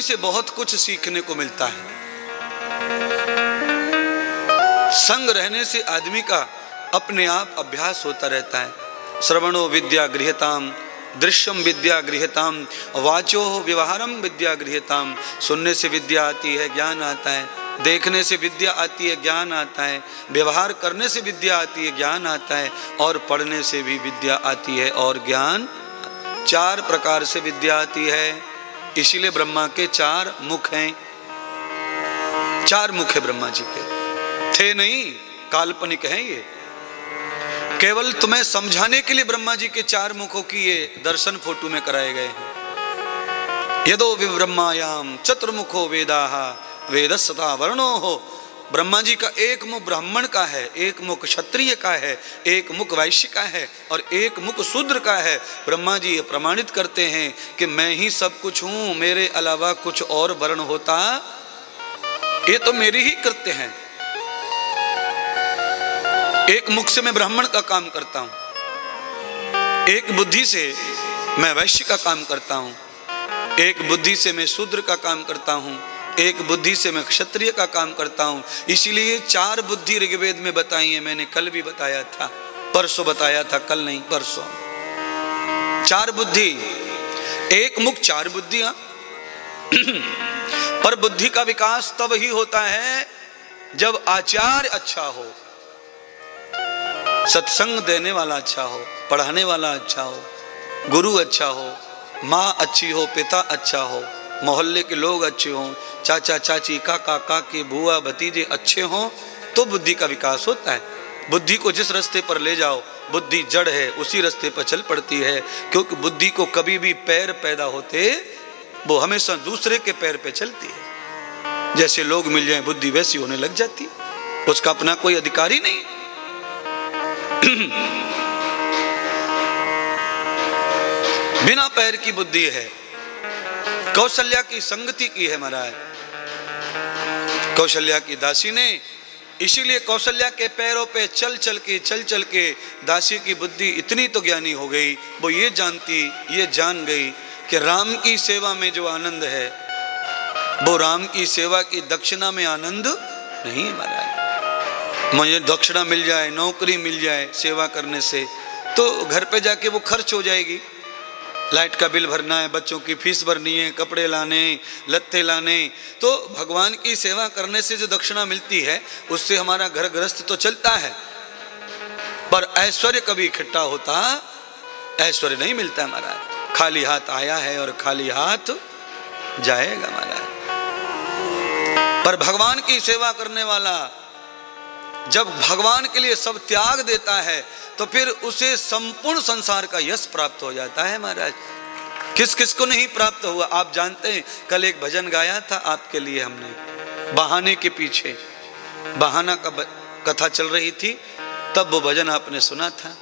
बुद्धि से बहुत कुछ सीखने को मिलता है। संग रहने से आदमी का अपने आप अभ्यास होता रहता है। श्रवणो विद्या गृह्यताम, दृश्यम विद्या गृह्यताम, वाचो व्यवहारम विद्या गृह्यताम। सुनने से विद्या आती है, ज्ञान आता है। देखने से विद्या आती है, ज्ञान आता है। व्यवहार करने से विद्या आती है, ज्ञान आता है। और पढ़ने से भी विद्या आती है और ज्ञान। 4 प्रकार से विद्या आती है। इसीलिए ब्रह्मा के 4 मुख हैं। 4 मुख है ब्रह्मा जी के, थे नहीं, काल्पनिक है ये। केवल तुम्हें समझाने के लिए ब्रह्मा जी के 4 मुखों की ये दर्शन फोटो में कराए गए हैं। यदो विब्रह्मायाम चतुर्मुखो वेदाः वेदस्सता वर्णो हो। ब्रह्मा जी का एक मुख ब्राह्मण का है, एक मुख क्षत्रिय का है, एक मुख वैश्य का है और एक मुख शूद्र का है। ब्रह्मा जी ये प्रमाणित करते हैं कि मैं ही सब कुछ हूं, मेरे अलावा कुछ और वर्ण होता ये तो मेरी ही कृत्य हैं। एक मुख से मैं ब्राह्मण का काम करता हूं, एक बुद्धि से मैं वैश्य का काम करता हूं, एक बुद्धि से मैं शूद्र का काम करता हूं, एक बुद्धि से मैं क्षत्रिय का काम करता हूं। इसीलिए 4 बुद्धि ऋग्वेद में बताई है। मैंने कल भी बताया था, परसों बताया था, कल नहीं परसों। 4 बुद्धि, एक मुख 4 बुद्धियां। पर बुद्धि का विकास तब ही होता है जब आचार्य अच्छा हो, सत्संग देने वाला अच्छा हो, पढ़ाने वाला अच्छा हो, गुरु अच्छा हो, माँ अच्छी हो, पिता अच्छा हो, मोहल्ले के लोग अच्छे हों, चाचा चाची काका काकी बुआ भतीजे अच्छे हों, तो बुद्धि का विकास होता है। बुद्धि को जिस रास्ते पर ले जाओ, बुद्धि जड़ है, उसी रास्ते पर चल पड़ती है। क्योंकि बुद्धि को कभी भी पैर पैदा होते, वो हमेशा दूसरे के पैर पे चलती है। जैसे लोग मिल जाए बुद्धि वैसी होने लग जाती है, उसका अपना कोई अधिकार ही नहीं। बिना पैर की बुद्धि है। कौशल्या की संगति की है महाराज, कौशल्या की दासी ने। इसीलिए कौशल्या के पैरों पे चल चल के दासी की बुद्धि इतनी तो ज्ञानी हो गई, वो ये जान गई कि राम की सेवा में जो आनंद है वो राम की सेवा की दक्षिणा में आनंद नहीं है महाराज। मुझे दक्षिणा मिल जाए, नौकरी मिल जाए सेवा करने से, तो घर पे जाके वो खर्च हो जाएगी। लाइट का बिल भरना है, बच्चों की फीस भरनी है, कपड़े लाने, लत्ते लाने। तो भगवान की सेवा करने से जो दक्षिणा मिलती है उससे हमारा घर गृहस्थ तो चलता है, पर ऐश्वर्य कभी इकट्ठा होता ऐश्वर्य नहीं मिलता महाराज। खाली हाथ आया है और खाली हाथ जाएगा महाराज। पर भगवान की सेवा करने वाला जब भगवान के लिए सब त्याग देता है तो फिर उसे संपूर्ण संसार का यश प्राप्त हो जाता है महाराज। किस किस को नहीं प्राप्त हुआ आप जानते हैं। कल एक भजन गाया था आपके लिए हमने, बहाने के पीछे। बहाना का कथा चल रही थी, तब वो भजन आपने सुना था।